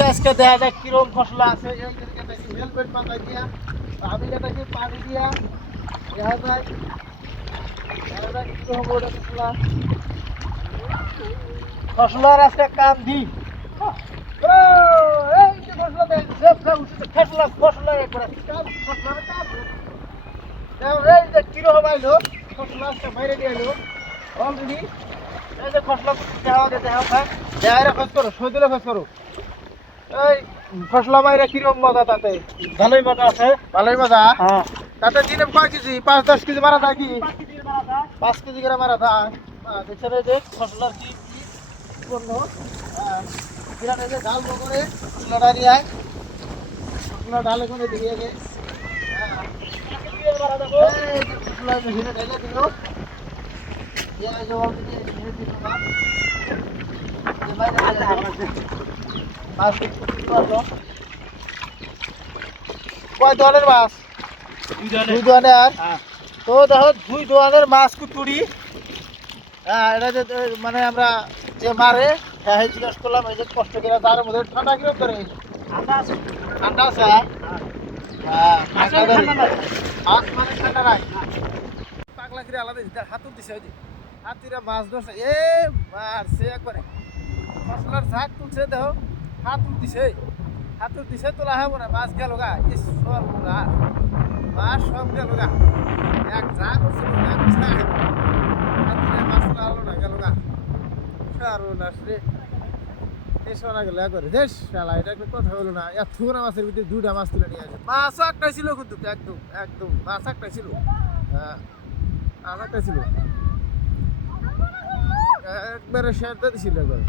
আজকে দেখা যাক কিরকম ফসলা আছে। হেলমেট মাথায় দিয়া আমি যেটাকে পানি দিয়া দেখা যায় কিরকম ওটা ফসলার আজকে কাম দি কিরকম আইলো ফসলা আজকে বাইরে দিয়ে আইলো অলরেডি। এই যে ফসলা খোঁজ করো সৈদুলে খোঁজ করো। এই ফসলা বাইরে কিরকম মজা তাতে? ভালোই মজা আছে। ভালোই মজা। হ্যাঁ তাতে দিনে কয় কেজি? 5-10 কেজি মারা যায় কি? 5 কেজি করে মারা যায়। দেখছেন এই যে ফসলার কি পণ্য বিরাট এই যে ডাল করে ফসলা ডালিয়ায় ফসলা ডালে করে দিয়ে গে ফসলা মেশিনে ঢেলে দিল। কয় ধরনের মাছ? 2 ধরনের। তো দেখো 2 ধরনের মাছ কুতুরি। এটা যে মানে আমরা যে মারে হ্যাঁ জিজ্ঞাসা করলাম এই যে কষ্ট করে তার মধ্যে ঠান্ডা কিরকম করে? ঠান্ডা আছে। হ্যাঁ মাছ মানে ঠান্ডা নাই। পাগলা করে আলাদা হাতুর দিছে ওই যে হাতিরা মাছ ধরছে এ মারছে একবারে ফসলার ঝাঁক তুলছে দেখো হাতুর দিছে তোলা হবো না মাছ গেল গা মাছ সব গেল গা এক ঝাঁক করছিল এক ঝাঁক হাতিরা মাছ তোলা হলো না গেল গা সর্বনাশ রে এসব গেল একবারে দেশ শালা এটা একটা কথা হলো না এত থুনা মাছের ভিতরে 2টা মাছ তুলে নিয়ে আসে। মাছও একটাই ছিল কিন্তু একদম মাছ একটাই ছিল। হ্যাঁ মাছ একটাই ছিল একবারে শেষ ছিল একবার।